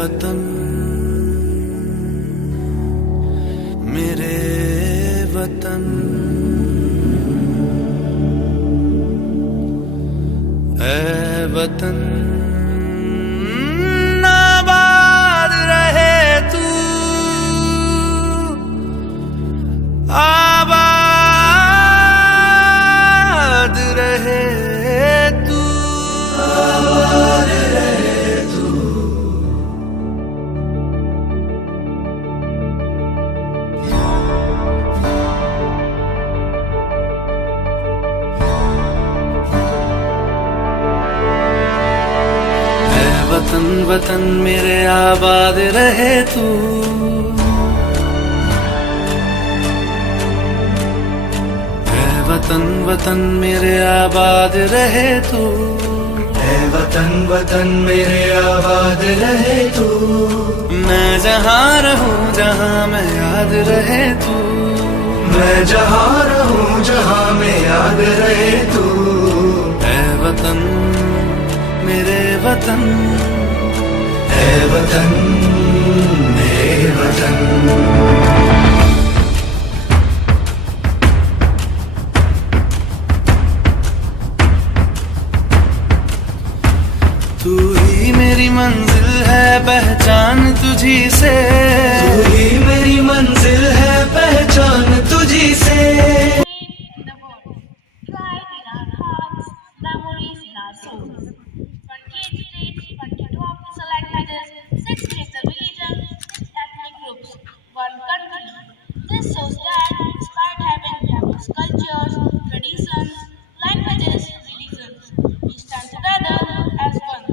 वतन मेरे वतन ऐ वतन आबाद रहे तू आबाद रहे तू आबाद रहे तू। वतन वतन मेरे आबाद रहे तू ऐ वतन वतन मेरे आबाद रहे तू ऐ वतन वतन मेरे आबाद रहे तू। मैं जहाँ रहूँ जहाँ मैं याद रहे तू मैं जहाँ रहूँ जहाँ मैं याद रहे तू। ऐ वतन मेरे वतन ऐ वतन मेरे वतन। तू ही मेरी मंजिल है पहचान तुझी से तू ही मेरी मंजिल है पहचान तुझी से। This shows that despite having diverse cultures, traditions, languages, religions, we stand together as one.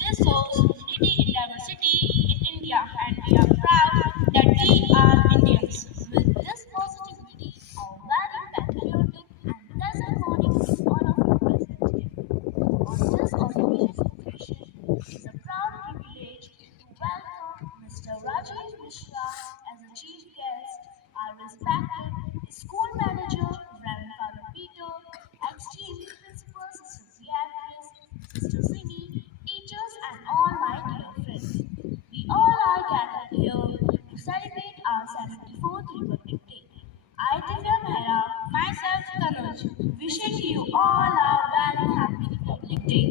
This shows unity in diversity in India, and we are proud that we are Indians. With this positivity, our very patriotic and pleasant morning to all of you present here. On this auspicious occasion, it is a proud privilege to welcome Mr. Rajiv Mishra as a chief guest, our respected school manager, Reverend Father Peter, esteemed principal, Sister Beatrice, Sister Simi, teachers, and all my dear friends. We all are gathered here to celebrate our 74th Republic Day. I, Divya Mehra, myself Tanuj, wishing you all a very happy Republic Day.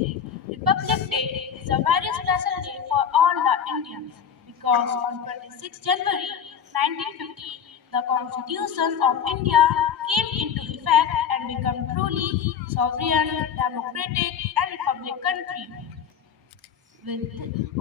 Republic Day is a very special day for all the Indians because on 26 January 1950, the Constitution of India came into effect and became truly sovereign, democratic, and republic country.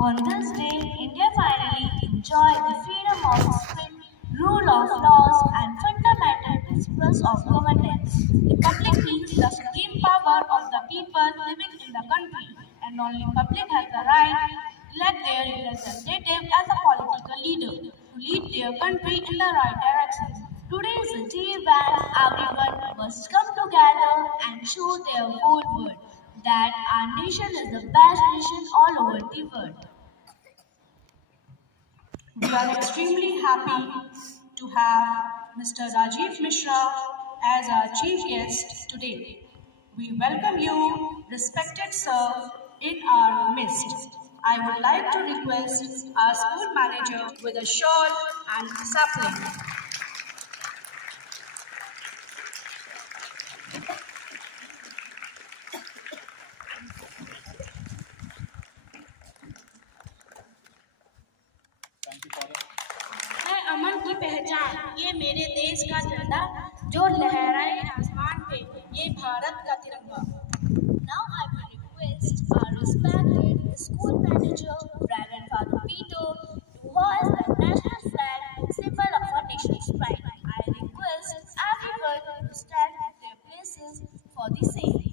On this day, India finally enjoyed the freedom of speech, rule of laws, and fundamental principles of governance. Republic means the supreme power of the people living in the country, and only public has the right to elect their representative as a political leader to lead their country in the right direction. Today is a day when everyone must come together and show their whole world that our nation is the best nation all over the world. We are extremely happy to have Mr. Rajiv Mishra as our chief guest today. We welcome you, respected sir, in our midst. I would like to request our school manager with a shawl and sapling. है अमन की पहचान, ये मेरे देश का झंडा जो लहराए आसमान पे, ये भारत का तिरंगा. Now I will request our respected school manager, Reverend Father Peter, to hoist the national flag, symbol of our nation's pride. I request everyone to stand at their places for the same.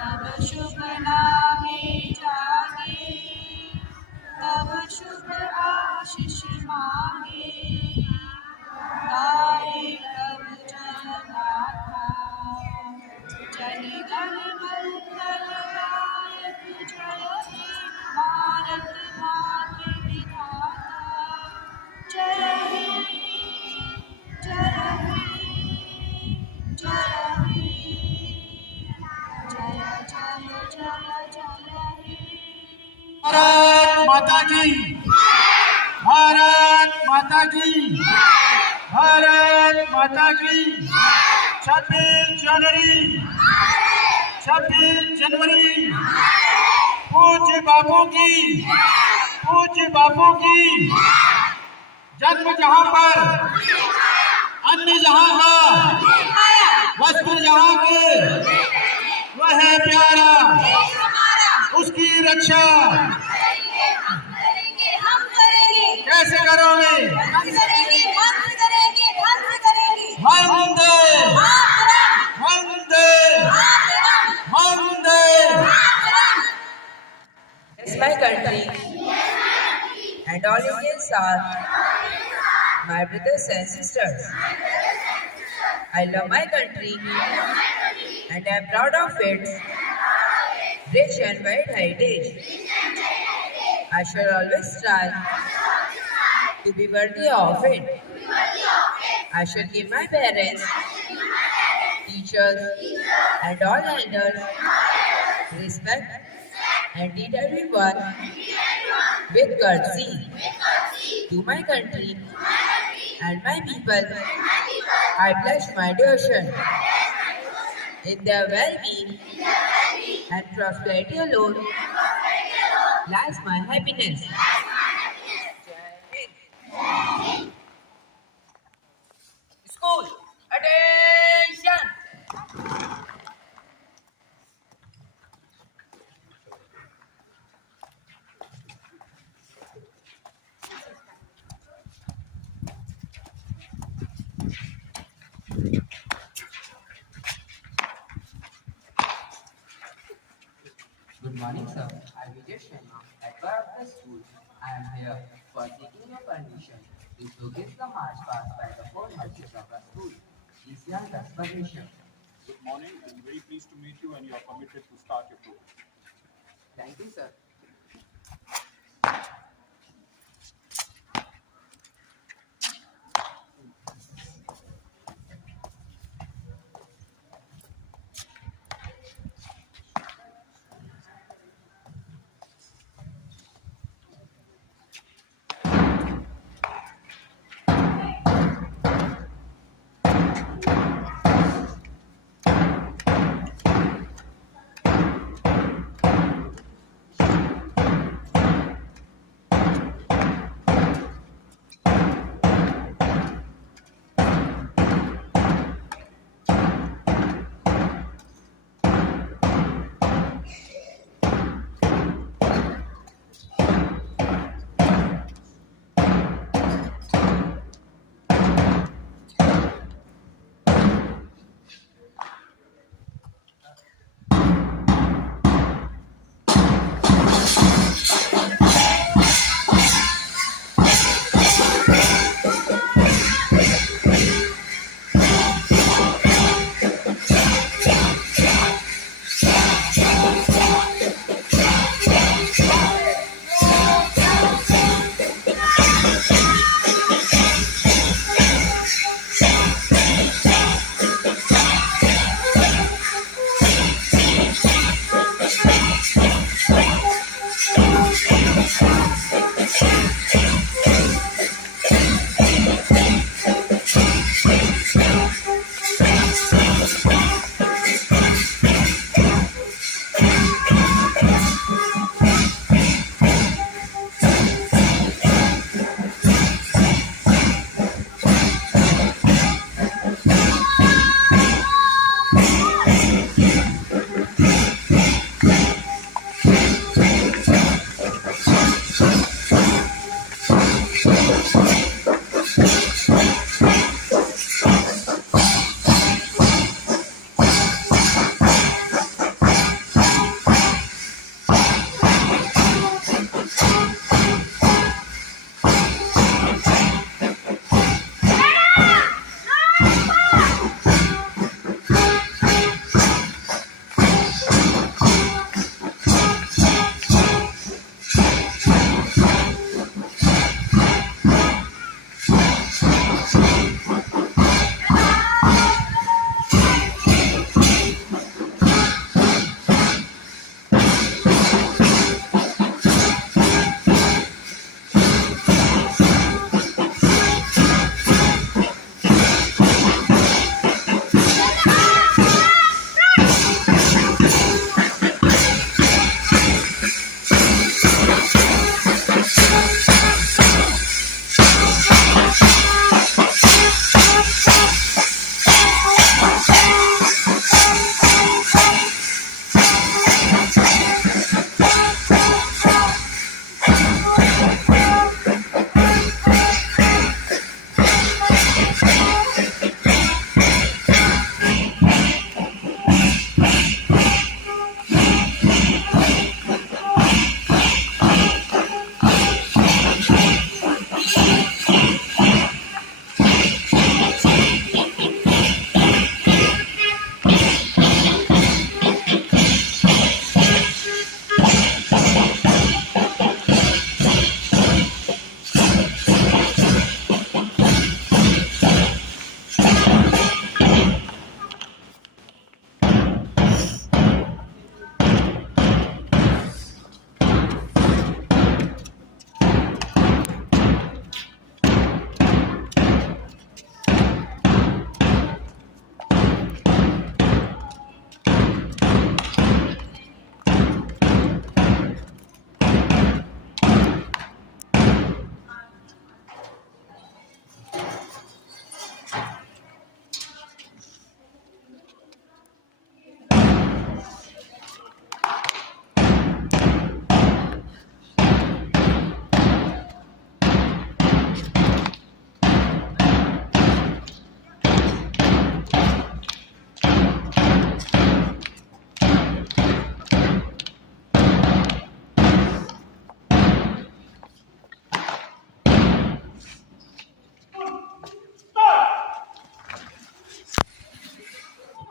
तब शुभ नामे जागे, तब शुभ आशीष मांगे, गाए तब जय गाथा, जन गण मंगल गायक जय हे भारत भाग्य विधाता, जय हे, जय हे, जय हे, जय जय जय जय हे। भारत माता की, भारत माता की, भारत माता की। 26 जनवरी पूज्य बापू की जन्म जहां पर, अन्न जहां का, वस्त्र जहां के, वह है प्यारा, उसकी रक्षा कैसे करोगे? वंदे वंदे वंदे। It's my country and all Indians are my brothers and sisters. I love my country and I am proud of its rich and wide heritage. I shall always try to be worthy of it. I shall give my parents, teachers, and all elders respect and treat everyone with courtesy. To my country and my people, I pledge my devotion. In their well-being and prosperity alone lies my happiness. School, attention! Good morning, sir. I Vijay Sharma, headboy of the school. I am here for seeking your permission to showcase the march past by the four marches of the school. Is your permission? Good morning. I'm very pleased to meet you and you are permitted to start your program. Thank you, sir.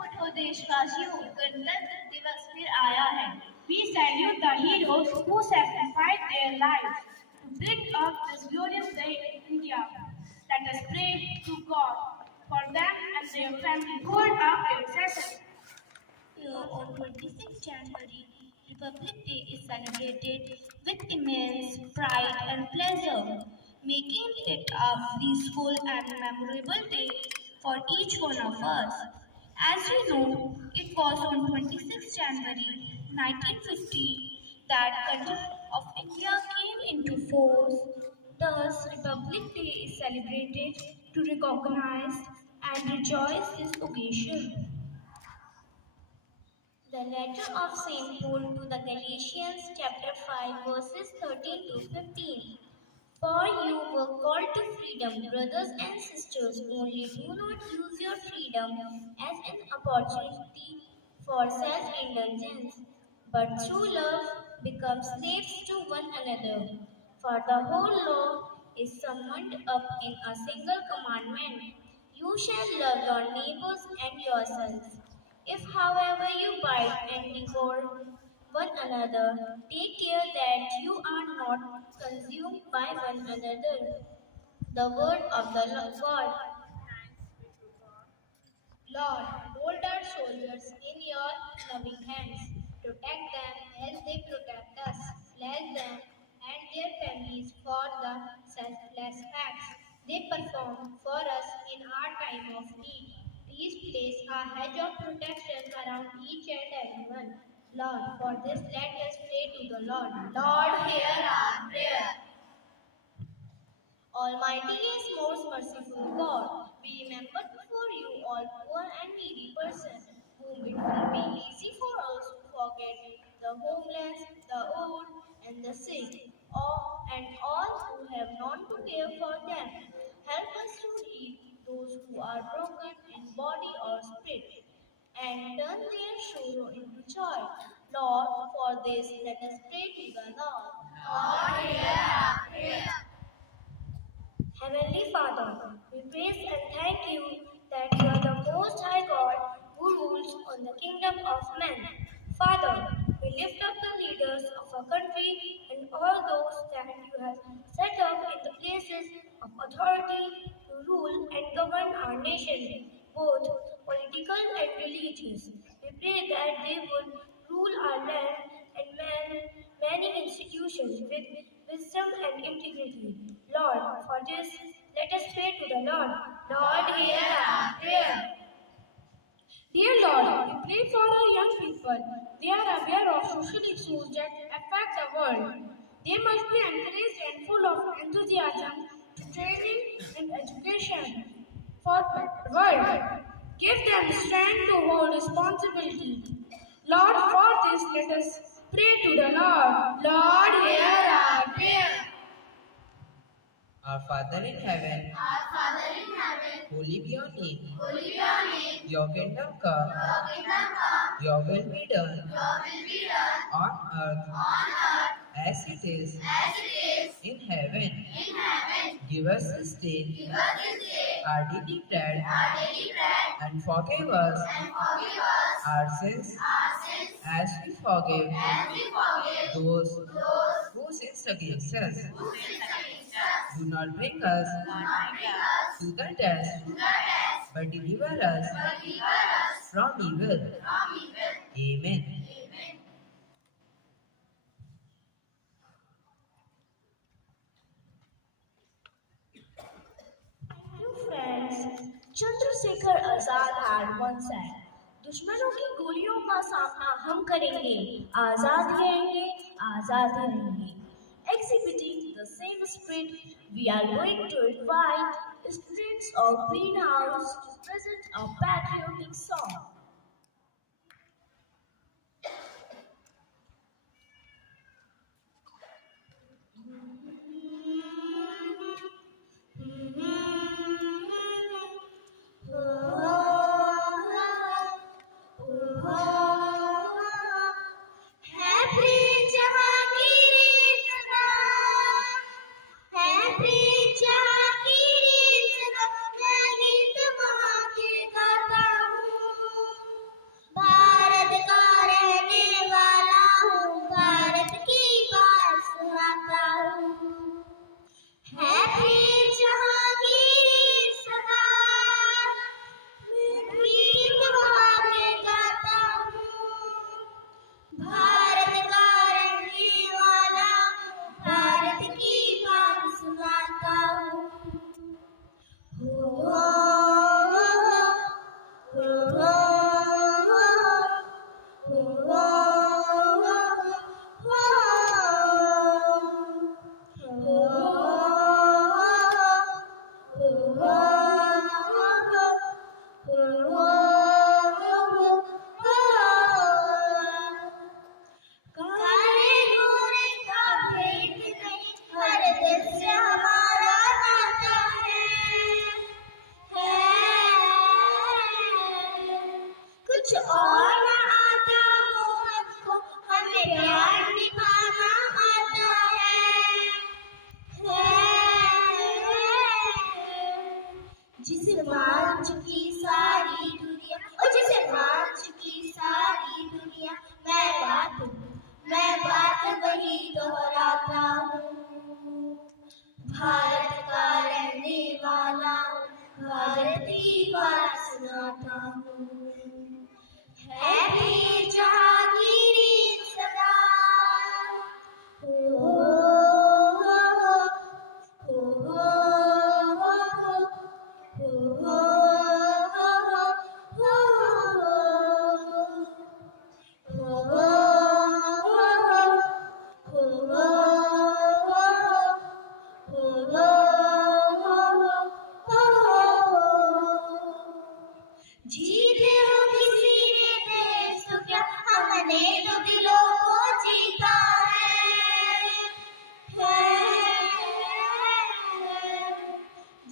उठो देशवासियों, गणतंत्र दिवस फिर आया है। We salute the heroes who sacrificed their lives to bring up this glorious day in India. Let us pray to God for them and their family. Hold up your session. On 26th January, Republic Day is celebrated with immense pride and pleasure, making it a peaceful and memorable day for each one of us. As you know, it was on 26th January 1950 that country of India came into force. Thus, Republic Day is celebrated to recognize and rejoice this occasion. The letter of St. Paul to the Galatians, chapter 5, verses 13 to 15. For you were called to freedom, brothers and sisters, only do not use your freedom as an opportunity for self-indulgence, but through love become slaves to one another. For the whole law is summed up in a single commandment. You shall love your neighbors and yourselves. If, however, you bite and devour one another, take care that you are not consumed by one another. The word of the God. Lord, hold our soldiers in your loving hands. Protect them as they protect us. Bless them and their families for the selfless acts they perform for us in our time of need. Please place a hedge of protection around each and everyone. Lord, for this let us pray to the Lord. Lord, hear our prayer. Almighty is most merciful God, we remember before you all poor and needy persons, whom it will be easy for us to forget, the homeless, the old, and the sick. and all who have none to care for them. Help us to heal those who are broken in body or spirit, and turn their sorrow into joy. Lord, for this let us pray to the Lord. Heavenly Father, we praise and thank you that you are the Most High God who rules on the kingdom of men. Father, we lift up the leaders of our country and all those that you have set up in the places of authority to rule and govern our nation, both political and religious. We pray that they would rule our land and many institutions with wisdom and integrity. Lord, for this, let us pray to the Lord. Lord, hear our prayer. Dear Lord, we pray for our young people. They are aware of social issues that affect the world. They must be encouraged and full of enthusiasm to training and education for the world. Give them strength to hold responsibility. Lord, for this, let us pray to the Lord. Lord, hear our prayer. Our Father in heaven, holy be your name. Your kingdom come, your will be done on earth as it is in heaven. Give us this day our daily bread and forgive us our sins as we forgive those who sin against us. Do not bring us to the test, but deliver us from evil. Amen. Dear friends, Chandrashekhar Azad had once said, दुश्मनों की गोलियों का सामना हम करेंगे, आजाद रहेंगे, आजाद ही रहेंगे. Exhibiting the same spirit, we are going to invite students of Greenhouse to present a patriotic song.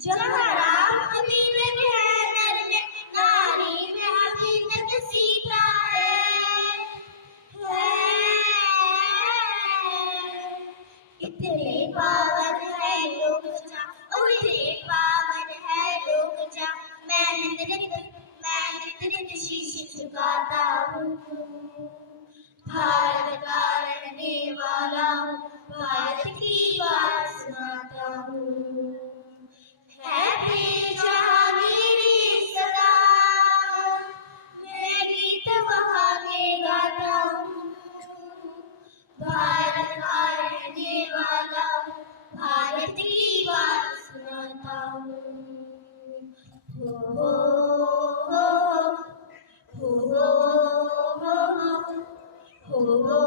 जहाँ राम हकीकत है नर में, नारी में हकीकत सीता है। इतने पावन है लोग जा, इतने पावन है लोग जा, मैं नित्य शीश झुकाता हूँ। भारत का रहने वाला हूँ, भारत की बात सुनाता हूँ। है जहांगीरी सदा, मैं गीत वहाँ के गाता हूँ। भारत का रहने वाला हूँ, भारत की बात सुनाता हूँ। हो हो हो हो हो हो हो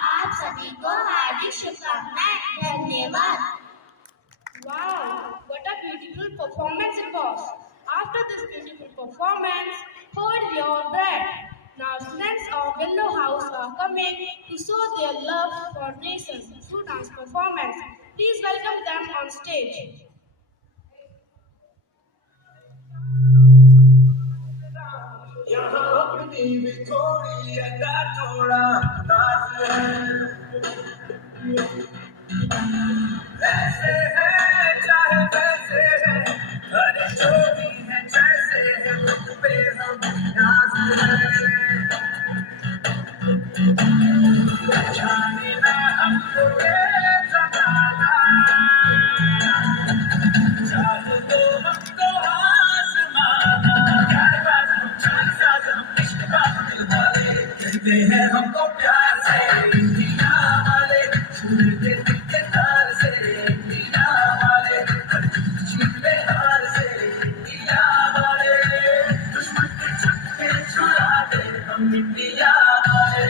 आप सभी को हार्दिक शुभकामनाएं। धन्यवाद। Wow, what a beautiful performance it was. After this beautiful performance, hold your breath. Now students of Willow House are coming to show their love for nations through dance performance. Please welcome them on stage. यहाँ अपनी भी थोड़ी अदा थोड़ा अंदाज है, ऐसे है चाहे वैसे है, अरे जो भी है जैसे है मुझ पे हम नाज है। जाने ना हमको ये जमाना, चाहो तो हमको आसमाना, कहते हैं हमको प्यार से इंडिया वाले, सुनते दिखते तार से इंडिया वाले, जीतते हार से इंडिया वाले, दुश्मन के छक्के छुड़ाते हम इंडिया वाले,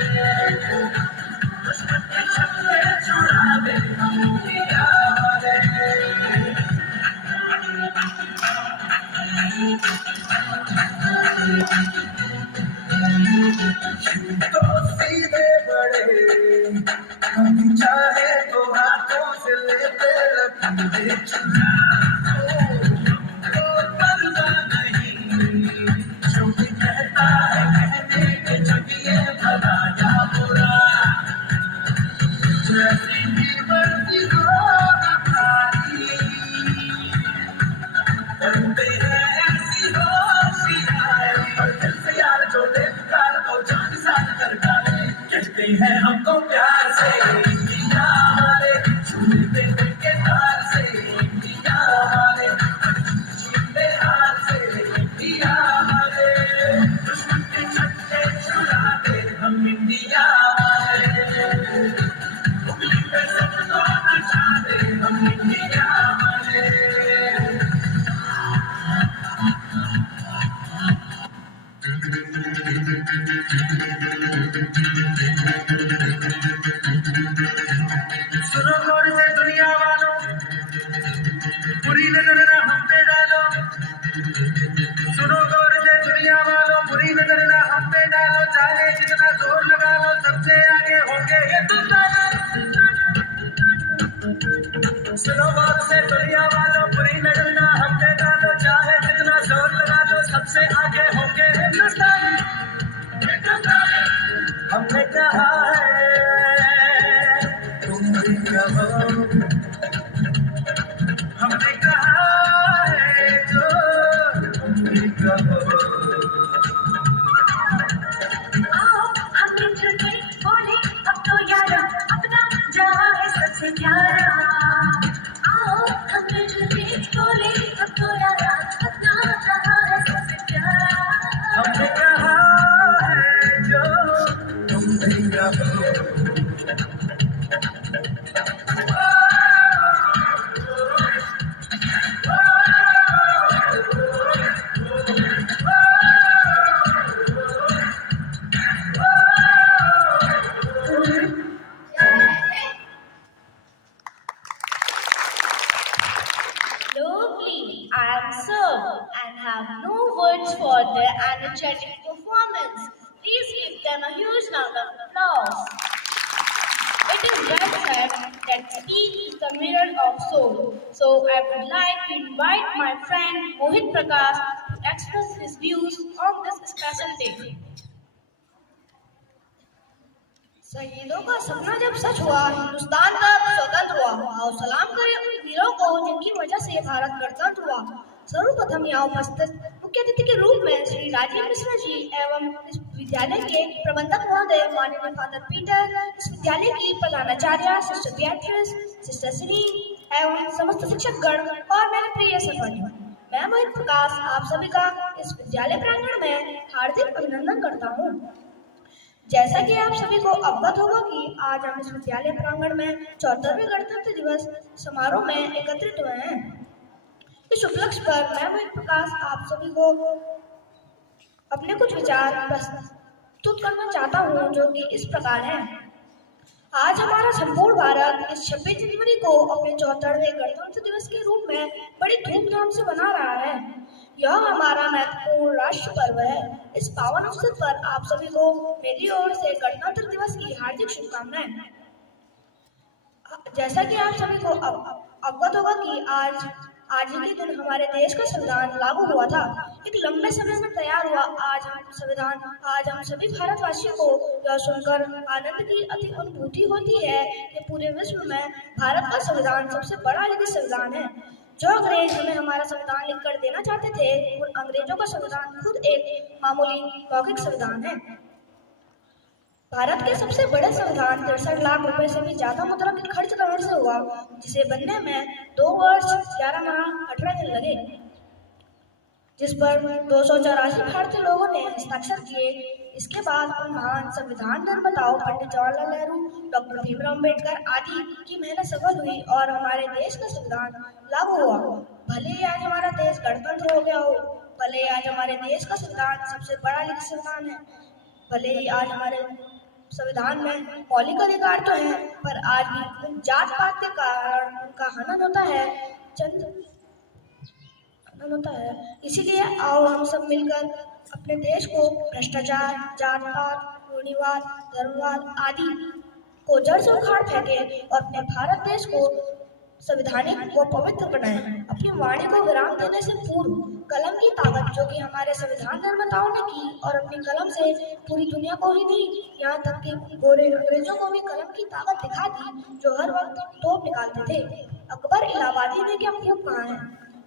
दुश्मन के छक्के छुड़ाते हम इंडिया वाले। तो सीधे बड़े हम चाहे तो हाथों से लेते रखेंगे चुरा, तो परवाह नहीं जो भी कहता है कहने के, जब ये भला या बुरा, जैसी भी मर्जी हो हमारी, बनते हैं ऐसी होशियारी, और दिल से यार जो बेकार को जान साथ कर डाले, कहते हैं हमको प्यार से इंडिया वाले, सुनते दिल के तार से इंडिया वाले, जीतते हार से इंडिया वाले, दुश्मन के छक्के छुड़ाते हम इंडिया वाले, उंगली पे सबको नचाते हम इंडिया वाले। सुनो गौर से दुनिया वालों, बुरी नजर ना हम पे डालो, सुनो गौर से दुनिया वालों, बुरी नजर ना हम पे डालो, चाहे जितना जोर लगा लो सबसे आगे होंगे हिंदुस्तान। सुनो गौर से दुनिया वालों, बुरी नजर ना हम पे डालो, चाहे जितना जोर लगा लो सबसे आगे होंगे हिंदुस्तान। हमने कहा है तुम भी कहो, हमने कहा है जो तुम भी कहो। आओ हम मिलजुल के बोले अब तो यारा, अपना जहाँ है सबसे प्यारा। आओ हम मिलजुल के बोले अब तो यारा, अपना जहाँ है सबसे प्यारा। हमने कहा है जो तुम भी कहो। Lovely. I am served and have no words for their energetic performance. Please give them a huge round of applause. It is well said that speech is the mirror of soul. So I would like to invite my friend Mohit Prakash to express his views on this special day. शहीदों का सपना जब सच हुआ, हिंदुस्तान तब स्वतंत्र हुआ। आओ सलाम करें उन वीरों को जिनकी वजह से भारत गणतंत्र हुआ। सर्वप्रथम यहाँ उपस्थित मुख्य अतिथि के रूप में श्री राजीव मिश्रा जी एवं इस विद्यालय के प्रबंधक महोदय माननीय फादर पीटर, इस विद्यालय की प्रधानाचार्य सिस्टर बेatrice, सिस्टर श्री एवं समस्त शिक्षकगण और मेरे प्रिय सहपाठियों, मैं मोहित प्रकाश आप सभी का इस विद्यालय प्रांगण में हार्दिक अभिनंदन करता हूँ। जैसा कि आप सभी को अवगत होगा कि आज हम इस विद्यालय प्रांगण में 74वें गणतंत्र दिवस समारोह में एकत्रित हुए हैं। इस उपलक्ष्य पर मैं मोहित प्रकाश आप सभी को अपने कुछ विचार प्रस्तुत करना चाहता हूँ, जो कि इस प्रकार हैं। आज हमारा संपूर्ण भारत इस 26 जनवरी को अपने 74वें गणतंत्र दिवस के रूप में बड़ी धूमधाम से मना रहा है। यह हमारा महत्वपूर्ण राष्ट्र पर्व है। इस पावन अवसर पर आप सभी को मेरी ओर से गणतंत्र दिवस की हार्दिक शुभकामनाएं। जैसा कि आप सभी को अवगत होगा कि आज ही के दिन हमारे देश का संविधान लागू हुआ था। एक लंबे समय में तैयार हुआ आज हम सभी भारतवासियों को यह सुनकर आनंद की अति अनुभूति होती है कि पूरे विश्व में भारत का संविधान सबसे बड़ा लिखित संविधान है। जो अंग्रेज हमें हमारा संविधान लिखकर देना चाहते थे, उन अंग्रेजों का संविधान खुद एक मामूली मौखिक संविधान है। भारत के सबसे बड़े संविधान 63 लाख रुपए से भी ज्यादा मुद्रा के खर्च करने से हुआ, जिसे बनने में 2 वर्ष 11 माह 18 दिन लगे, जिस पर 284 भारतीय लोगों ने हस्ताक्षर किए। इसके बाद उन महान संविधान निर्माताओं पंडित जवाहरलाल नेहरू, डॉक्टर भीमराव अम्बेडकर आदि की मेहनत सफल हुई और हमारे देश का संविधान लागू हुआ। भले ही आज हमारा देश गणतंत्र हो गया हो, भले ही आज हमारे देश का संविधान सबसे बड़ा लिखित संविधान है, भले ही आज हमारे संविधान में मौलिक अधिकार तो है, पर आज भी जात पात के कारण उनका हनन होता है। इसीलिए आओ हम सब मिलकर अपने देश को भ्रष्टाचार, जात पात, रूढ़िवाद, धर्मवाद आदि को जड़ से उखाड़ फेंके और अपने भारत देश को संवैधानिक व पवित्र बनाए। अपनी वाणी को विराम देने से पूर्व कलम की ताकत जो कि हमारे संविधान निर्माताओं ने की और अपनी कलम से पूरी दुनिया को ही नहीं, यहाँ तक कि गोरे अंग्रेजों को भी कलम की ताकत दिखा दी, जो हर वक्त तोप निकालते थे। अकबर इलाहाबादी ने क्या खूब कहा है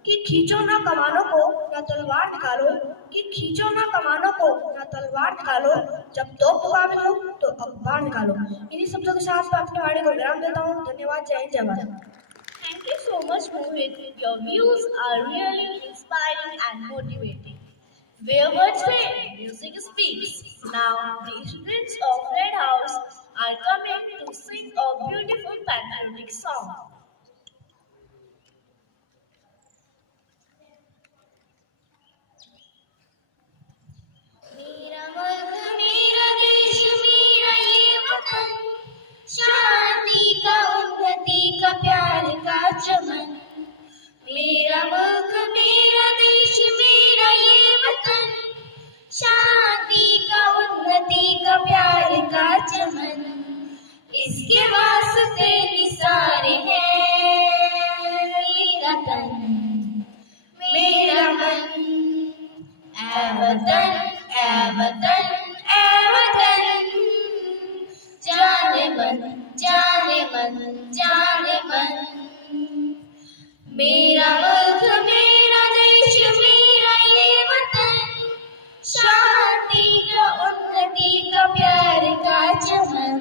कि खींचो ना कमानों को ना तलवार निकालो, कि खींचो ना कमानों को ना तलवार निकालो, जब तोप मुकाबले हो तो अखबार निकालो। इन्हीं शब्दों के साथ मैं अपनी वाणी को विराम देता हूँ। धन्यवाद। जय हिंद, जय Bharat. Thank you so much, Mohit. Your views are really inspiring and motivating. Where words fail, music speaks. Now, the students of Red House are coming to sing a beautiful patriotic song. मेरा मुल्क, मेरा देश, मेरा ये वतन, शांति का, उन्नति का, प्यार का चमन। मेरा मुल्क, मेरा देश, मेरा ये वतन, शांति का, उन्नति का, प्यार का चमन। इसके वास्ते निसारे हैं मेरा तन, मेरा मन। ऐ वतन, ऐ वतन, ऐ वतन, जाने मन, जाने मन, जाने मन। मेरा मुल्क, मेरा देश, मेरा ये वतन, शांति का, उन्नति का, प्यार का चमन।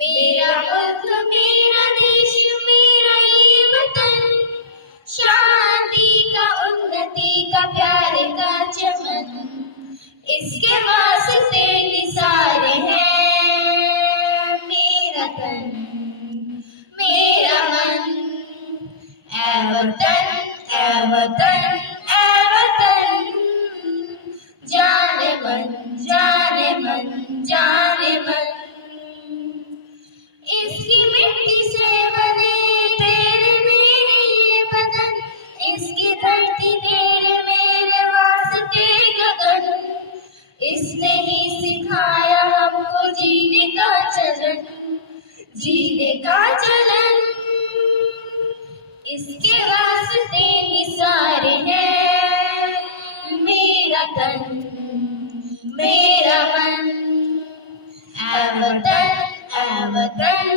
मेरा मुल्क, मेरा देश, मेरा ये वतन, शांति का, उन्नति का, प्यार का चमन। इसके वास्ते निसारे हैं मेरा तन, मेरा मन। ऐ वतन, ऐ वतन, ऐ वतन, जाने मन, जाने मन, जाने मन। इसकी मिट्टी से बने तेरे मेरे ये बदन, इसके वास्ते निसार है मेरा तन मेरा मन। ऐ वतन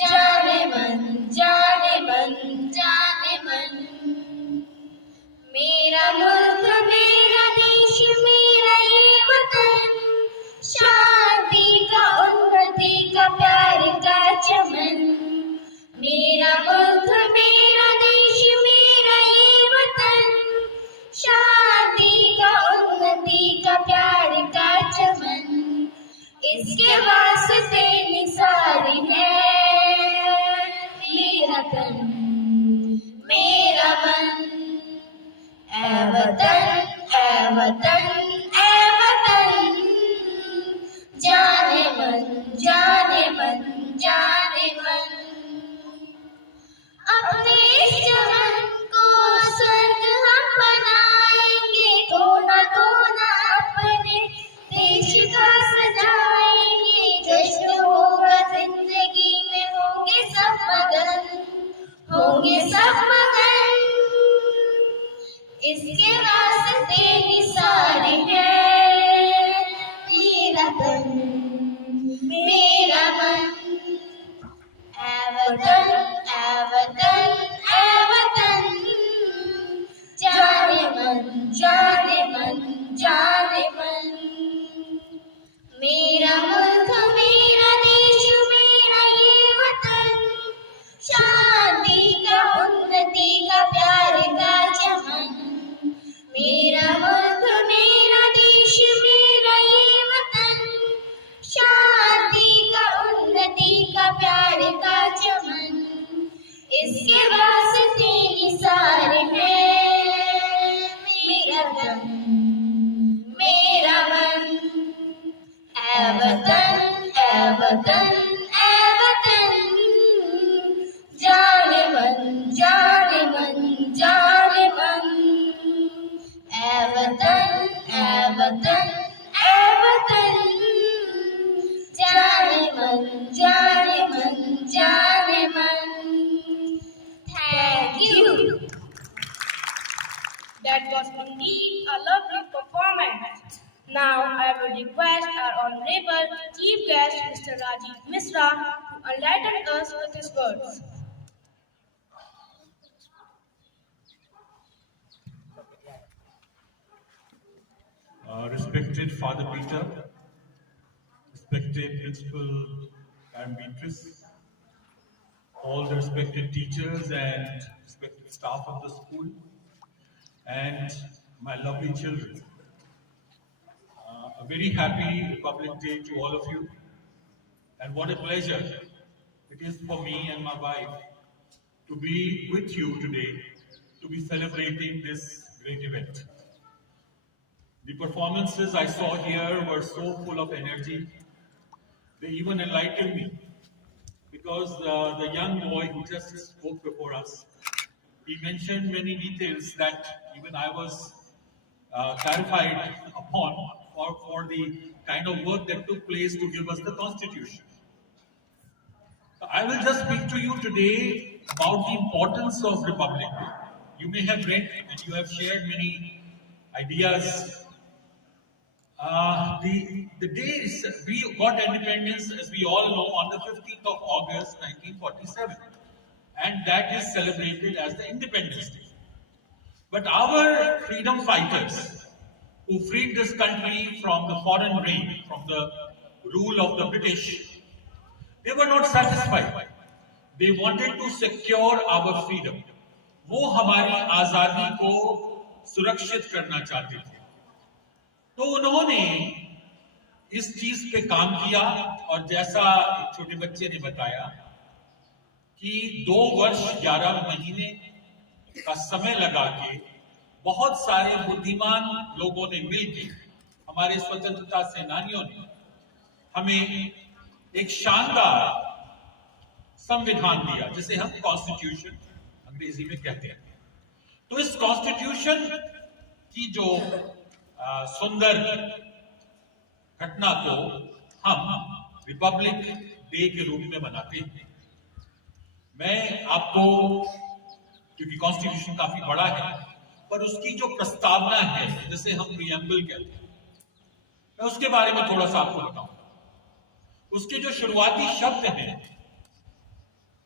जाने मन जाने मन जाने मन। मेरा मुल्क मेरा देश मेरा ये वतन, शांति का उन्नति का प्यार का चमन। मेरा मुल्क मेरा देश मेरा ये वतन, शांति का उन्नति का प्यार का चमन। इसके वास्ते निसार है मेरा तन मेरा मन। ऐ वतन जाने मन जाने मन जाने मन। अपने इस जहान को स्वर्ग हम बनाएंगे, कोना कोना अपने देश का सजाएंगे। जश्न होगा जिंदगी में, होंगे सब मगन होंगे सब मगन। इसके वास्ते निसार है मेरा तन मेरा मन। ऐ वतन जाने मन जाने मन जाने मन। मेरा मुल्क मेरा देश मेरा ये वतन, शांति का उन्नति का प्यार का चमन। मेरा मुल्क मेरा देश मेरा ये वतन, शांति का उन्नति का प्यार का चमन। इसके वास्ते निसार है मेरा तन मेरा मन। ऐ वतन जाने मन जाने मन जाने मन। ऐ वतन जाने मन जाने मन जाने मन। Thank you. That was indeed a lovely performance. Now I will request our Honorable Chief Guest Mr. Rajiv Misra to enlighten us with his words. Respected Father Peter, respected Principal Karen Beatrice, all the respected teachers and respected staff of the school, and my lovely children. A very happy Republic Day to all of you, and what a pleasure it is for me and my wife to be with you today to be celebrating this great event. The performances I saw here were so full of energy. They even enlightened me, because the young boy who just spoke before us, he mentioned many details that even I was clarified upon for the kind of work that took place to give us the Constitution. I will just speak to you today about the importance of Republic Day. You may have read and you have shared many ideas. The days we got independence, as we all know, on the 15th of August 1947, and that is celebrated as the Independence Day. But our freedom fighters who freed this country from the foreign reign, from the rule of the British, they were not satisfied. They wanted to secure our freedom. वो हमारी आजादी को सुरक्षित करना चाहते थे। तो उन्होंने इस चीज पे काम किया, और जैसा छोटे बच्चे ने बताया कि 2 वर्ष 11 महीने का समय लगा के बहुत सारे बुद्धिमान लोगों ने मिलकर, हमारे स्वतंत्रता सेनानियों ने हमें एक शानदार संविधान दिया, जिसे हम कॉन्स्टिट्यूशन अंग्रेजी में कहते हैं। तो इस कॉन्स्टिट्यूशन की जो सुंदर घटना को हम रिपब्लिक डे के रूप में मनाते हैं। मैं आपको, क्योंकि कॉन्स्टिट्यूशन काफी बड़ा है, पर उसकी जो प्रस्तावना है, जिसे हम प्रीएम्बल कहते हैं, मैं उसके बारे में थोड़ा सा आपको बताऊं। उसके जो शुरुआती शब्द हैं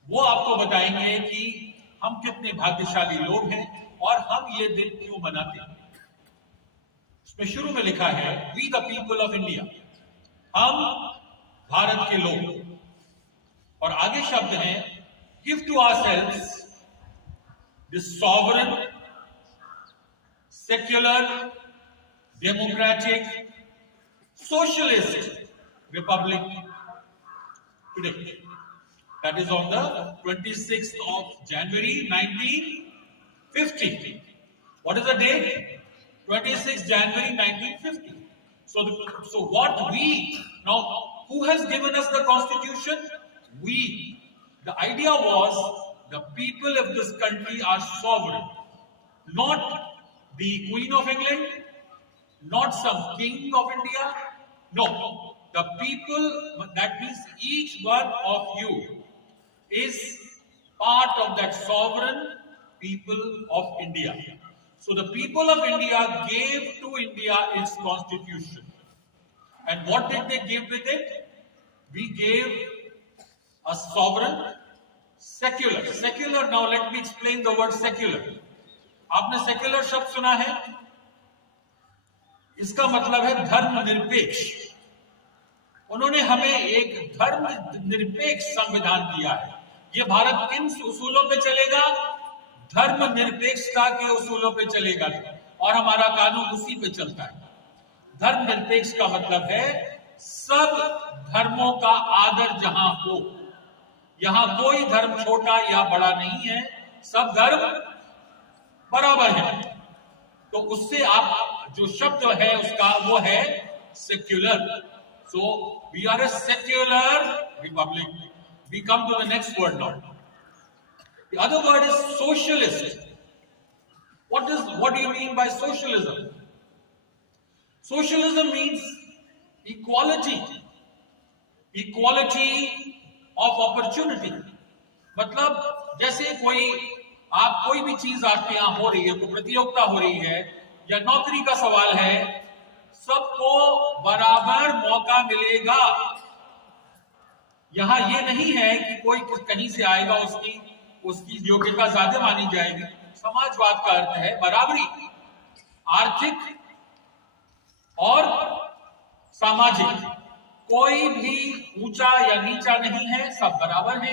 वो आपको बताएंगे कि हम कितने भाग्यशाली लोग हैं और हम ये दिन क्यों मनाते हैं। उसमें शुरू में लिखा है, we the people of India, हम भारत के लोग, और आगे शब्द हैं, give to ourselves this sovereign, secular, democratic, socialist republic today. That is on the 26th of January 1950. What is the date? 26th January 1950. So what we, now who has given us the constitution? We. The idea was the people of this country are sovereign, not the Queen of England, not some king of India. No, the people, that means each one of you is part of that sovereign people of India. So the people of India gave to India its constitution. And what did they give with it? We gave a sovereign, secular. Secular, now let me explain the word secular. आपने secular शब्द सुना है? इसका मतलब है धर्मनिरपेक्ष। उन्होंने हमें एक धर्मनिरपेक्ष संविधान दिया है। ये भारत किन उसूलों पे चलेगा? धर्मनिरपेक्षता के उसूलों पे चलेगा, और हमारा कानून उसी पे चलता है। धर्मनिरपेक्ष का मतलब है सब धर्मों का आदर जहां हो, यहां कोई धर्म छोटा या बड़ा नहीं है, सब धर्म बराबर है। तो उससे आप जो शब्द है उसका वो है secular. So we are a secular republic. We come to the next word now. The other word is socialist. what do you mean by socialism? Socialism means equality of opportunity। मतलब जैसे कोई भी चीज आपके यहां हो रही है, कोई प्रतियोगिता हो रही है या नौकरी का सवाल है, सबको बराबर मौका मिलेगा। यहां ये नहीं है कि कोई कहीं से आएगा, उसकी योग्यता ज्यादा मानी जाएगी। समाजवाद का अर्थ है बराबरी, आर्थिक और सामाजिक। कोई भी ऊंचा या नीचा नहीं है, सब बराबर है।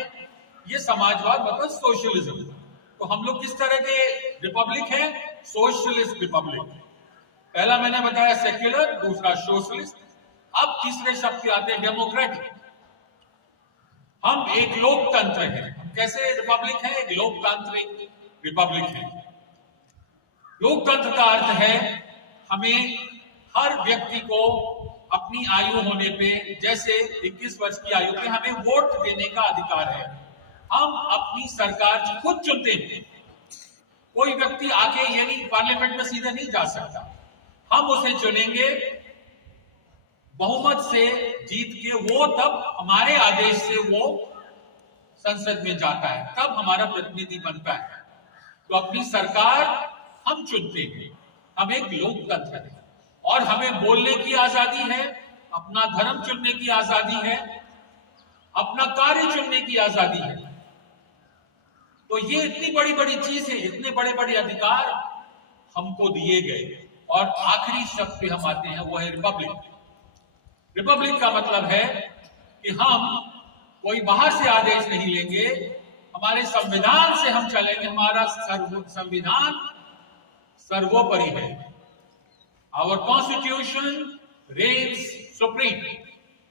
ये समाजवाद मतलब सोशलिज्म। तो हम लोग किस तरह के रिपब्लिक हैं? Socialist Republic. पहला मैंने बताया सेक्युलर, दूसरा सोशलिस्ट। अब तीसरे शब्द पे आते हैं डेमोक्रेटिक। हम एक लोकतंत्र हैं। हम कैसे रिपब्लिक हैं? एक लोकतांत्रिक रिपब्लिक है। लोकतंत्र का अर्थ है हमें हर व्यक्ति को अपनी आयु होने पे, जैसे 21 वर्ष की आयु पे हमें वोट देने का अधिकार है। हम अपनी सरकार खुद चुनते हैं। कोई व्यक्ति आके ये नहीं, पार्लियामेंट में सीधे नहीं जा सकता। हम उसे चुनेंगे बहुमत से जीत के, वो तब हमारे आदेश से वो संसद में जाता है, तब हमारा प्रतिनिधि बनता है। तो अपनी सरकार हम चुनते हैं। हम एक लोकतंत्र है और हमें बोलने की आजादी है, अपना धर्म चुनने की आजादी है, अपना कार्य चुनने की आजादी है। तो ये इतनी बड़ी बड़ी चीज है, इतने बड़े बड़े अधिकार हमको दिए गए। और आखिरी शब्द पे हम आते हैं, वो है रिपब्लिक। रिपब्लिक का मतलब है कि हम कोई बाहर से आदेश नहीं लेंगे, हमारे संविधान से हम चलेंगे। हमारा संविधान सर्वोपरि है। Our constitution reigns supreme,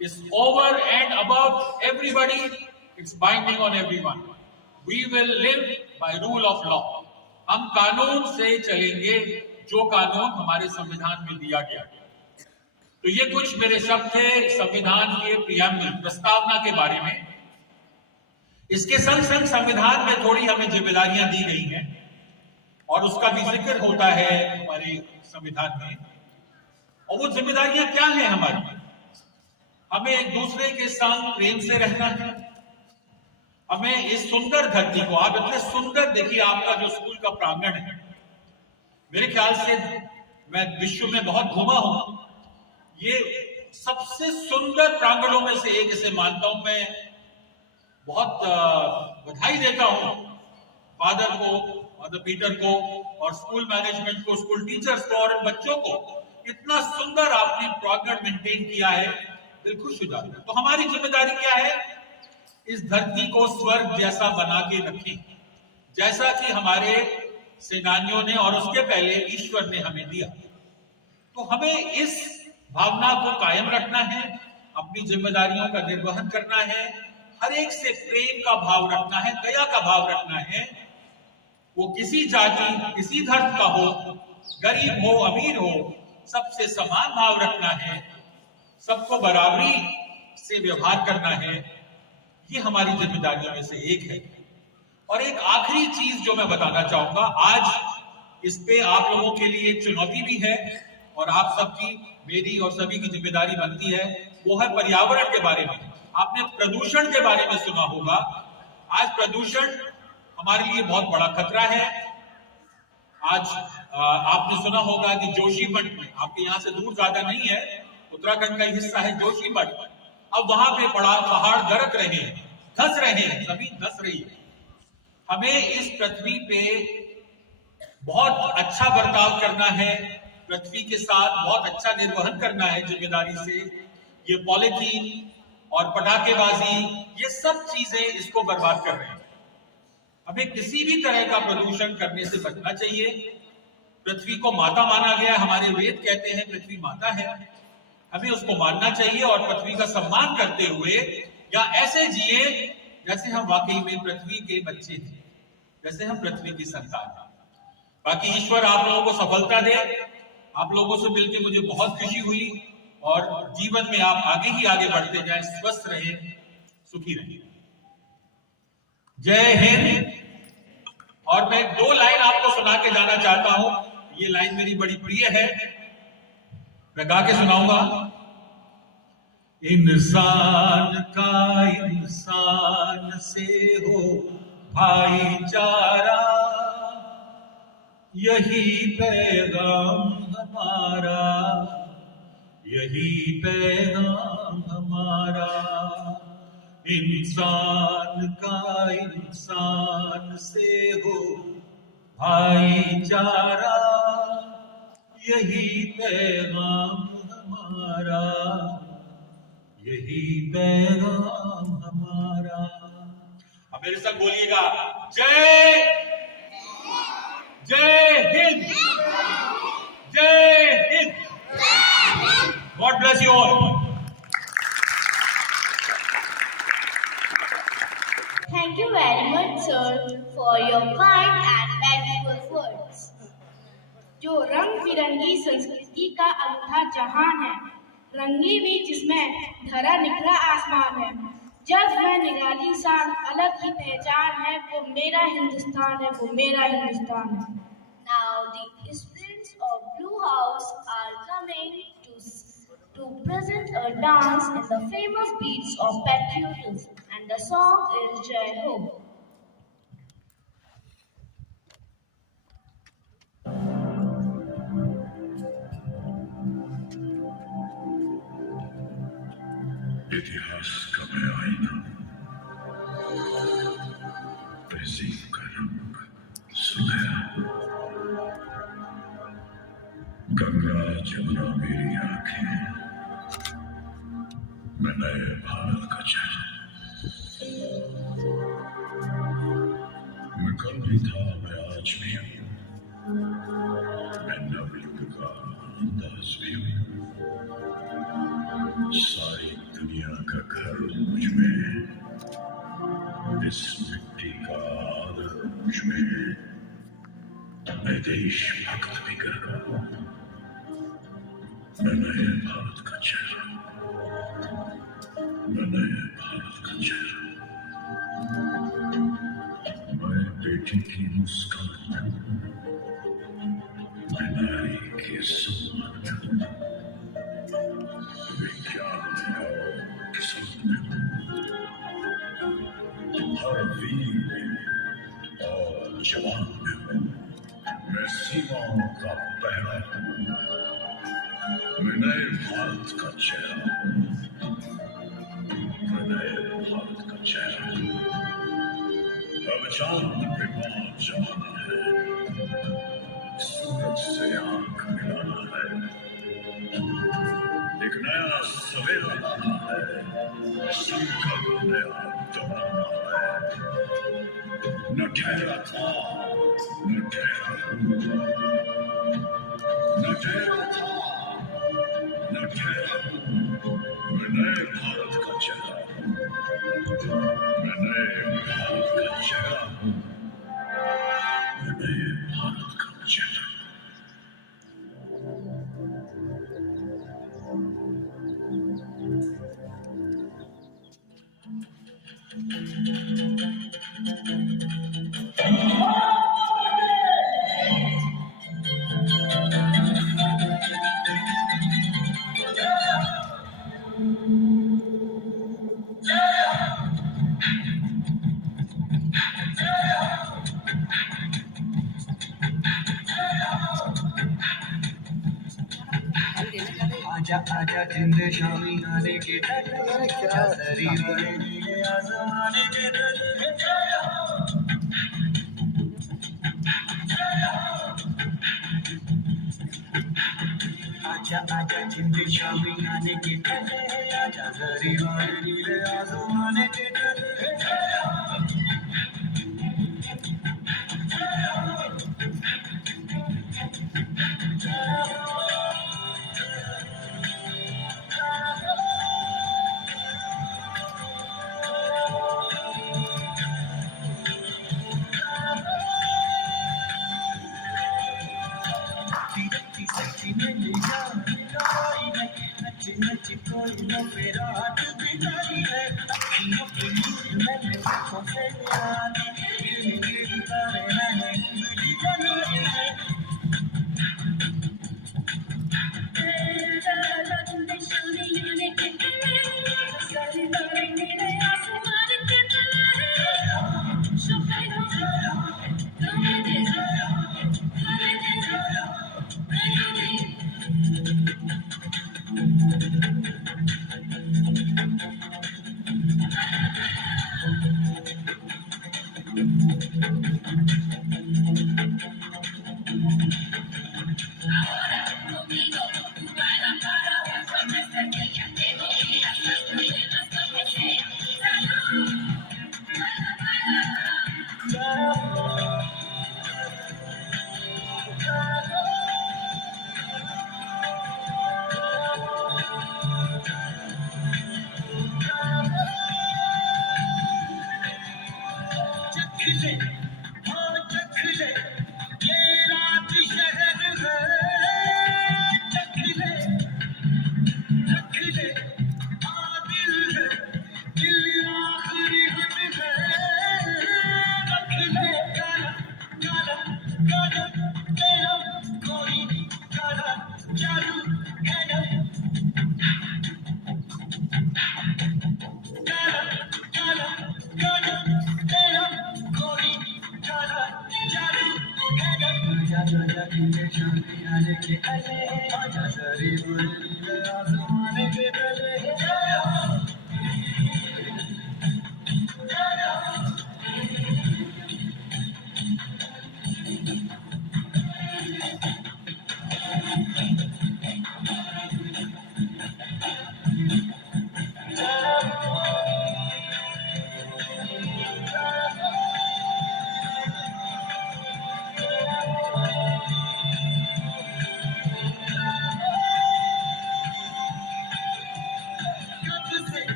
is over and above everybody, it's binding on everyone. We will live by rule of law. हम कानून से चलेंगे, जो कानून हमारे संविधान में दिया गया। तो ये कुछ मेरे शब्द थे संविधान के प्रीएम्बल, प्रस्तावना के बारे में। इसके संग संग संविधान में थोड़ी हमें जिम्मेदारियां दी गई हैं और उसका भी जिक्र होता है हमारे संविधान में। और वो जिम्मेदारियां क्या हैं हमारी? हमें एक दूसरे के संग प्रेम से रहना है, हमें इस सुंदर धरती को, आप इतने सुंदर देखिए, आपका जो स्कूल का प्रांगण है, मेरे ख्याल से मैं विश्व में बहुत घूमा हूं, ये सबसे सुंदर प्रांगणों में से एक इसे मानता हूं मैं। बहुत बधाई देता हूं फादर को, फादर पीटर को, और स्कूल मैनेजमेंट को, स्कूल टीचर्स को, और बच्चों को। इतना सुंदर आपने प्रांगण मेंटेन किया है, दिल खुश हो जाता है। तो हमारी जिम्मेदारी क्या है? इस धरती को स्वर्ग जैसा बना के रखें, जैसा कि हमारे सेनानियों ने और उसके पहले ईश्वर ने हमें दिया। तो हमें इस भावना को कायम रखना है, अपनी जिम्मेदारियों का निर्वहन करना है, हर एक से प्रेम का भाव रखना है, दया का भाव रखना है। वो किसी जाति, किसी धर्म का हो, गरीब हो, अमीर हो, सबसे समान भाव रखना है, सबको बराबरी से व्यवहार करना है। ये हमारी जिम्मेदारियों में से एक है। और एक आखिरी चीज जो मैं बताना चाहूंगा, आज इस पे आप लोगों के लिए चुनौती भी है और आप सबकी, मेरी और सभी की जिम्मेदारी बनती है, वो है पर्यावरण के बारे में। आपने प्रदूषण के बारे में सुना होगा। आज प्रदूषण हमारे लिए बहुत बड़ा खतरा है। आज आपने सुना होगा कि जोशीमठ में, आपके यहाँ से दूर ज्यादा नहीं है, उत्तराखंड का हिस्सा है जोशीमठ, अब वहां पे बड़ा पहाड़ दरक रहे हैं, धंस रहे हैं, जमीन धंस रही है। हमें इस पृथ्वी पे बहुत अच्छा बर्ताव करना है, पृथ्वी के साथ बहुत अच्छा निर्वहन करना है जिम्मेदारी से। ये पॉलीथीन और पटाखेबाजी, ये सब चीजें इसको बर्बाद कर रहे हैं। हमें किसी भी तरह का प्रदूषण करने से बचना चाहिए। पृथ्वी को माता माना गया है, हमारे वेद कहते हैं पृथ्वी माता है, हमें उसको मानना चाहिए और पृथ्वी का सम्मान करते हुए या ऐसे जिए जैसे हम वाकई में पृथ्वी के बच्चे हैं, जैसे हम पृथ्वी की संतान हैं। बाकी ईश्वर आप लोगों को सफलता दे। आप लोगों से मिलकर मुझे बहुत खुशी हुई और जीवन में आप आगे ही आगे बढ़ते जाएं, स्वस्थ रहें, सुखी रहें। जय हिंद। और मैं 2 लाइन आपको सुना के जाना चाहता हूं। ये लाइन मेरी बड़ी प्रिय है, मैं गा के सुनाऊंगा। इंसान का इंसान से हो भाईचारा, यही पैगाम हमारा, यही पैगाम हमारा। इंसान का इंसान से हो भाईचारा, यही पैगाम हमारा, यही पैगाम हमारा। अब मेरे साथ बोलिएगा, जय जय हिंद, जय Hind. God bless you all. Thank you very much, sir, for your kind and valuable words. जो रंग बिरंगी संस्कृति का अनूठा जहान है, रंगी भी जिसमें धरा निखरा आसमान है, जब मैं निराली शान अलग ही पहचान है, वो मेरा हिंदुस्तान है, वो मेरा हिंदुस्तान है। Now the spirits of Blue House are coming to present a dance in the famous beats of patriotism, and the song is Jai Ho. इतिहास का मैं आईना, तहजीब का रंग सुनहरा, गंगा जमुना मेरी आंखें, मैं नए भारत का चेहरा। मैं कल भी था, मैं आज भी हूँ, मैं नवयुग का अंदाज भी हूँ। सारी दुनिया का घर मुझ में, इस मिट्टी का आदर मुझ में। मैं देशभक्त भी कर रहा हूँ, मैं नए भारत का चेहरा, मैं नए भारत का चेहरा। मैं बेटी की मुस्कान में हूँ, मैं नारी के सम्मान में हूँ, विज्ञान और किस्मत में हूँ। हर जवान हूँ, मैं सीमाओं का पहरा हूँ, मैं नए भारत का चेहरा हूँ, मैं नए भारत का चेहरा हूँ। अब चांद पे पहुंच जाना है, सूरज से आंख मिलाना है, एक नया सवेरा लाना है, संकल्प नया दोहराना है। न ठहरा था, न ठहरा हूँ, न ठहरा था, न ठहरा हूँ, मैं नए भारत का चेहरा हूँ, मैं नए भारत का चेहरा हूँ, मैं नए भारत का चेहरा हूँ। आजा आजा जिंद शामी आने के आजा सरी वाले नीले आसमाने के आजा आजा जिंद शामी आने के आजा सरी वाले नीले आसमाने के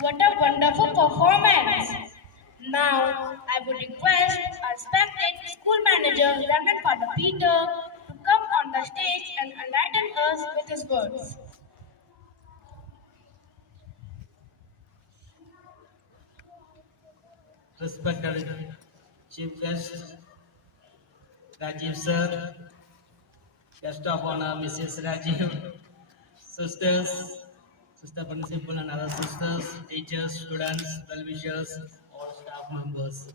What a wonderful performance! Now, I would request our respected school manager, Reverend Father Peter, to come on the stage and enlighten us with his words. Respected Chief Guest, Rajiv Sir, Guest of Honor, Mrs. Rajiv, Sisters, Sister Principal and other sisters, teachers, students, well-wishers, all staff members.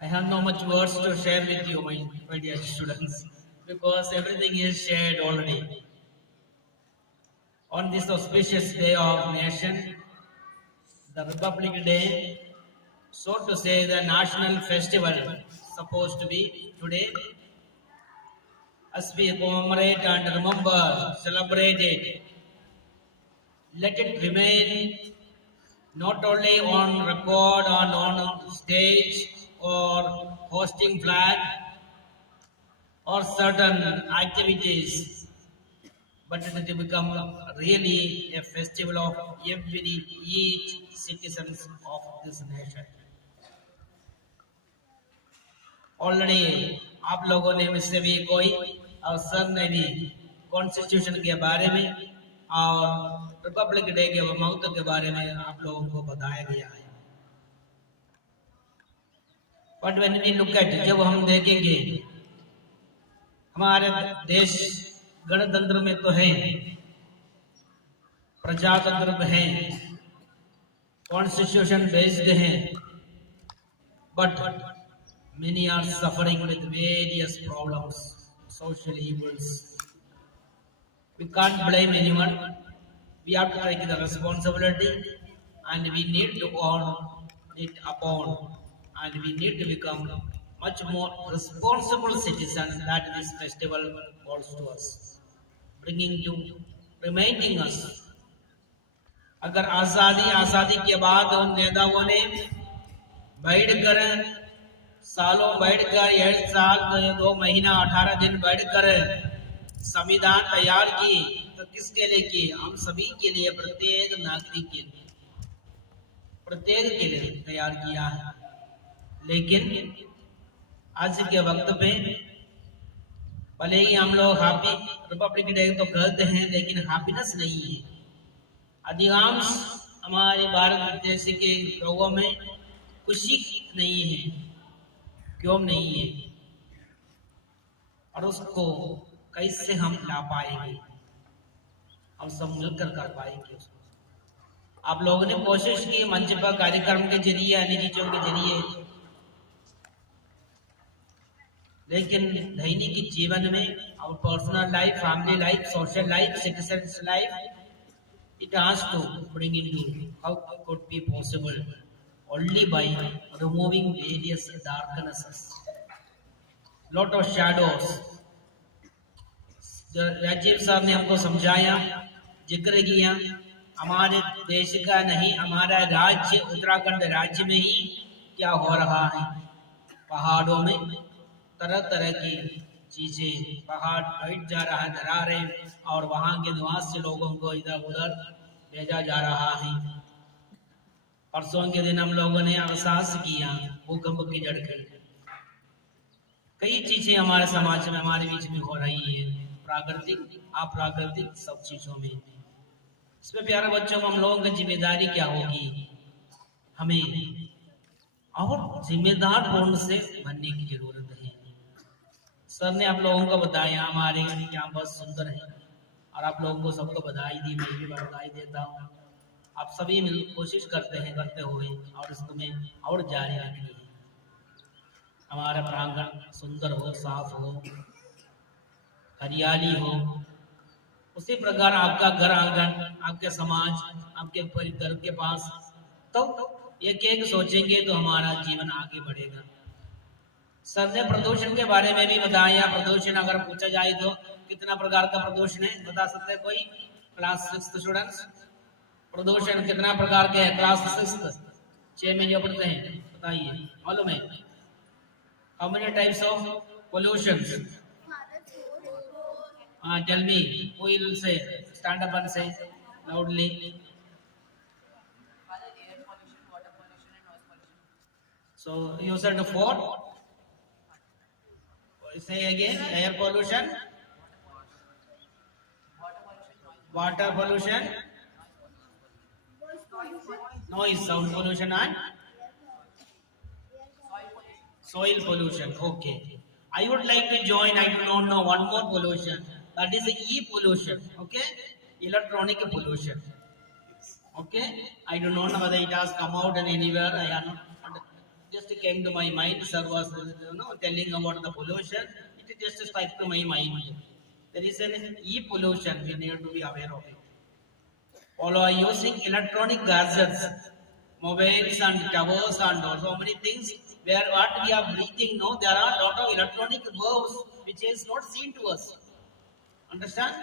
I have no much words to share with you, my dear students, because everything is shared already. On this auspicious day of nation, the Republic Day, so to say the national festival supposed to be today, as we commemorate and remember, celebrate it, let it remain not only on record and on stage or hosting flag or certain activities, but it will become really a festival of each citizens of this nation. Already आप लोगों ने मुझसे भी कोई और सर ने भी कॉन्स्टिट्यूशन के बारे में और रिपब्लिक डे के महत्व के बारे में आप लोगों को बताया गया है। But when we look at, जब हम देखेंगे हमारे देश गणतंत्र में तो है, प्रजातंत्र में है, कॉन्स्टिट्यूशन बेस्ड है, but many are suffering with various problems, social evils. We can't blame anyone. We have to take the responsibility and we need to own it upon, and we need to become much more responsible citizens that this festival calls to us, reminding us. अगर आजादी के बाद उन नेताओं ने बैठकर सालों बैठकर 1 साल 2 महीना 18 दिन बैठकर संविधान तैयार की, तो किसके लिए की? हम सभी के लिए, प्रत्येक नागरिक के लिए, प्रत्येक के लिए तैयार किया है। लेकिन आज के वक्त पे भले ही हम लोग हैप्पी रिपब्लिक डे तो कहते हैं, लेकिन हैप्पीनेस नहीं है। अधिकांश हमारे भारत देश के लोगों में खुशी नहीं है। क्यों नहीं है? और उसको कैसे हम ला पाएंगे? हम सब मिलकर कर पाएंगे उसको। आप लोगों ने कोशिश की मंच पर कार्यक्रम के जरिए, अन्य चीजों के जरिए, लेकिन दैनिक जीवन में our personal life, family life, social life, citizens life, it has to bring into how could be possible only by removing various darknesses, lot of shadows. Rajiv साहब ने हमको समझाया, जिक्र किया, हमारे देश का नहीं, हमारा राज्य उत्तराखंड राज्य में ही क्या हो रहा है। पहाड़ों में तरह तरह की चीजें, पहाड़ हट जा रहा है, दरारें, और वहां के निवासी लोगों को इधर उधर भेजा जा रहा है। परसों के दिन हम लोगों ने एहसास किया भूकंप की झटके, कई चीजें हमारे समाज में, हमारे बीच में हो रही है, प्राकृतिक अप्राकृतिक सब चीजों में। इसमें प्यारे बच्चों को हम लोगों की जिम्मेदारी क्या होगी? हमें और जिम्मेदार पूर्ण से बनने की जरूरत है। सर ने आप लोगों को बताया हमारे कैंपस सुंदर है, और आप लोगों को सबको बधाई दी, मैं भी बधाई देता हूँ। आप सभी मिल कोशिश करते हुए और इसमें और जारी रखनी है। हमारा प्रांगण सुंदर हो, साफ हो, हरियाली हो। उसी प्रकार आपका घर आंगन, आपके समाज, आपके घर के पास, तो एक एक सोचेंगे तो हमारा जीवन आगे बढ़ेगा। सर ने प्रदूषण के बारे में भी बताया। प्रदूषण अगर पूछा जाए तो कितना प्रकार का प्रदूषण है, बता सकते हैं कोई? क्लास 6 स्टूडेंट्स, प्रदूषण कितना प्रकार के हैं? क्लास 6 में जो पढ़ते हैं, बताइए, मालूम है? How many types of pollution? हाँ, tell me, who will say? Stand up and say. loudly. So you said four. Say again. Air pollution, water pollution, noise, sound pollution, and soil pollution. Okay. I would like to join. I do not know one more pollution. That is e pollution. Okay. Electronic pollution. Okay. I do not know whether it has come out in anywhere. I am not. Just came to my mind. Sir was telling about the pollution. It just struck to my mind. There is an e pollution. We need to be aware of it. All are using electronic gadgets, mobiles and towers and so many things where what we are breathing now, there are a lot of electronic waves which is not seen to us. Understand?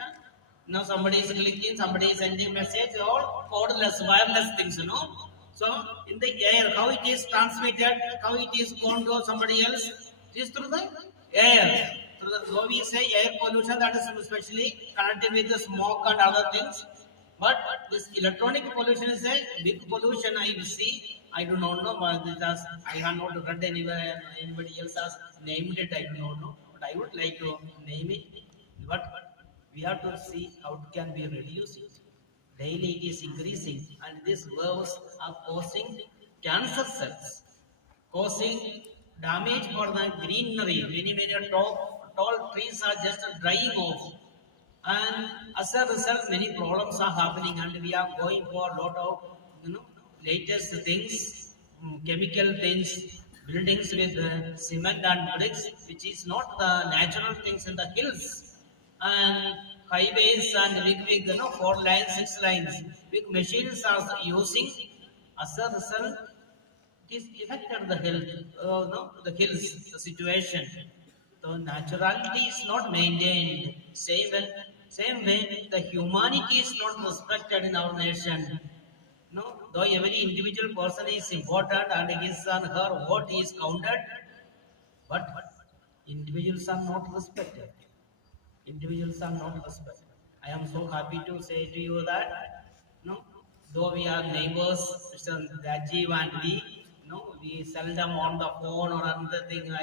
Now somebody is clicking, somebody is sending message, all codeless, wireless things, So in the air, how it is transmitted, how it is gone to somebody else, it is through the air. So we say air pollution, that is especially connected with the smoke and other things. But this electronic pollution is a big pollution I see. I do not know what it has. I have not read anywhere. Anybody else has named it. I do not know. But I would like to name it. But we have to see how can we reduce it. Daily it is increasing, and these waves are causing cancer cells, causing damage for the greenery. Many tall trees are just drying off. And as a result, many problems are happening, and we are going for a lot of latest things, chemical things, buildings with cement and bricks, which is not the natural things in the hills, and highways and big 4 lines, 6 lines, big machines are using. As a result, it is affected the health, the hills, the situation. The naturality is not maintained. Same way, the humanity is not respected in our nation. Though every individual person is important and his and her vote is counted, but individuals are not respected. Individuals are not respected. I am so happy to say to you that, though we are neighbors, Mr. Rajiv and we seldom on the phone or another thing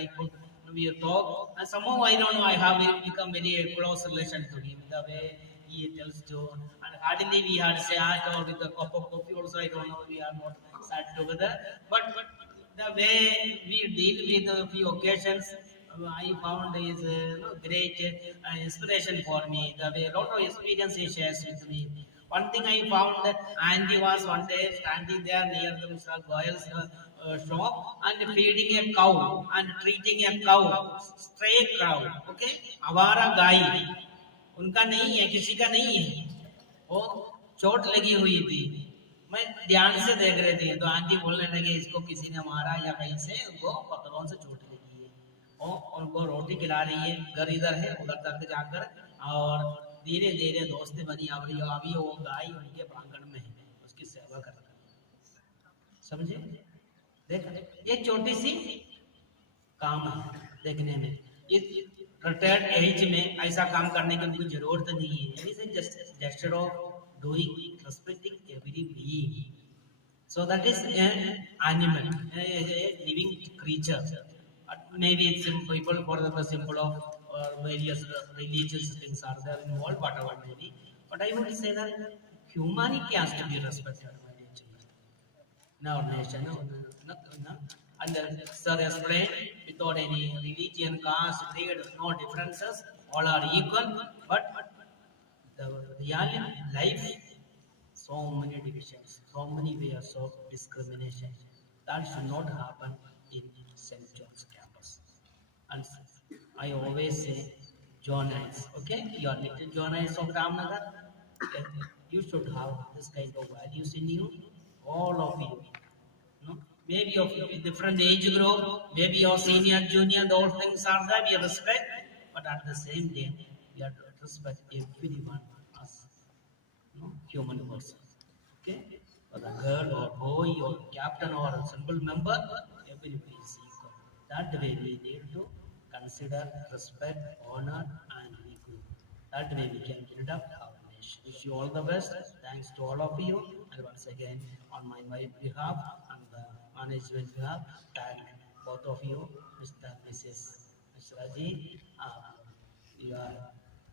we talk, and somehow I don't know, I have become very close relation to him, the way he tells to, and hardly we had sat or with a cup of coffee also, I don't know, we are not sat together, but the way we deal with a few occasions, I found is great inspiration for me, the way a lot of experience he shares with me. One thing I found, Andy was one day standing there near the Mr. Goyal's shop and feeding a cow and treating a cow, stray cow, okay, आवारा गाय, उनका नहीं है, किसी का नहीं है, वो चोट लगी हुई थी, मैं ध्यान से देख रहे थे, तो आंटी बोलने लगे इसको किसी ने मारा या कहीं से, वो पत्थरों से चोट लगी है, और उनको रोटी खिला रही है, घर इधर है, उधर तक जाकर, और धीरे धीरे दोस्ती बनी, अभी वो गाय उनके प्रांगण में है, उसकी सेवा कर रहा है, समझे? देख, ये छोटी सी काम है देखने में, इस रिटायर्ड एज में ऐसा काम करने की उनको जरूरत नहीं है, it is just gesture of doing, respecting every being, so that is an animal, a living creature. Maybe it's people for the symbol of various religious things are there involved, whatever may be. But I would say that humanity has to be respected in our nation. And sir explained, without any religion, caste, creed, no differences, all are equal. But the reality life, so many divisions, so many ways of discrimination. That should not happen in St. John's campus. And I always say, Johnites, okay? You are little Johnites of Ramnagar. You should have this kind of values in you, all of you. Maybe of different age group, maybe your senior, junior, those things are there, we respect. But at the same time, we have to respect everyone as human person. Okay? Whether girl or boy or captain or a simple member, everybody is equal. That way we need to consider respect, honor, and equality. That way we can build up our nation. wish you all the best. Thanks to all of you. And once again, on my behalf and the management behalf, thank both of you, Mr. and Mrs. Mishraji. You are,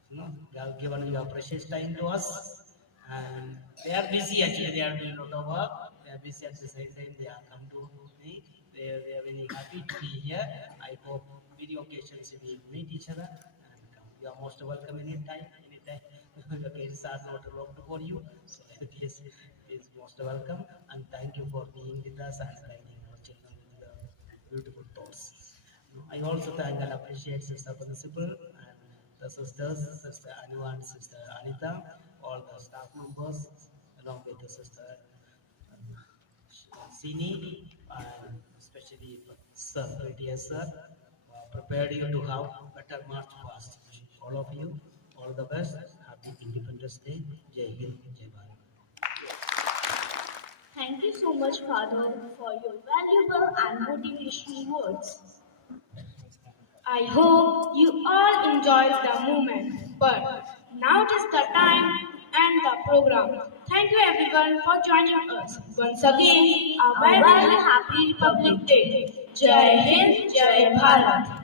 you have given your precious time to us. And they are busy actually, they are doing a lot of work. They are busy at the same time, they are come to me. They are very happy to be here. I hope video occasions we meet each other. And you are most welcome anytime. The gates are not locked for you. So yes, is most welcome. And thank you for being with us and guiding our children with the beautiful thoughts. I also thank and appreciate Sister Principal and the sisters, Sister Anu and Sister Anita, all the staff members, along with the Sister Sini, and especially Sir, PTS Sir, prepared you to have better March past. All of you, all the best. Happy Independence Day. Jai Hind, Jai Bharat. Thank you so much, Father, for your valuable and motivational words. I hope you all enjoyed the moment. But now it is the time to end the program. Thank you everyone for joining us. Once again, a very happy Republic Day. Jai Hind, Jai Bharat.